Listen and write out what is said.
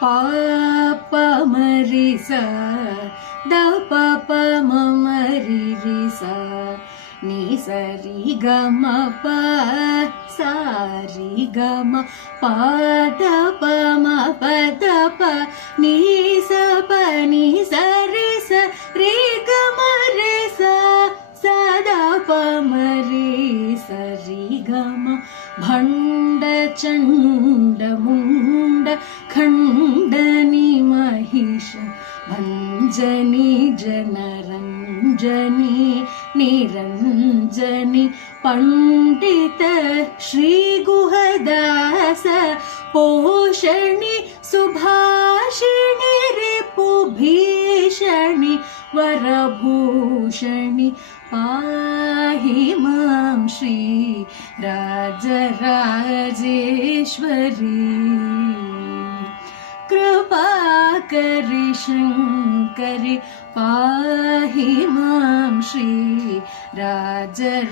ಪಾಪ ಮರಿ ಸ ದ ಪಾಪ ಮರಿ ರಿ ಸ ನೀ ಸರಿ ಗ ಮ ಪ ಸಾರಿ ಗ ಮ ಪ ದ ಪ ಮ ಪ ದ ಪ ನೀ ಸ ಪ ನೀ ಸ ರಿ ಸ ರಿ ಗ ಮ ರಿ ಸ ಸ ದ ಪ ಮ ರಿ ಸ ರಿ ಗ ಮ ಭಂಡ ಚಂಡ ಮುಂಡ ಖಂಡನಿ ಮಹಿಷ ಭಂಜನಿ ಜನರಂಜನಿ ನಿರಂಜನಿ ಪಂಡಿತ ಶ್ರೀ ಗುಹದಾಸ ಪೋಷಣಿ ಸುಭಾಷಿಣಿ ರಿಪುಭೀಷಣಿ ವರಭೂಷಣಿ ಪಾಹಿ ಮಾಂ ಶ್ರೀ ರಾಜರಾಜೇಶ್ವರಿ कृपाकरि शङ्करि पाहि मां श्री राजराजेश्वरी।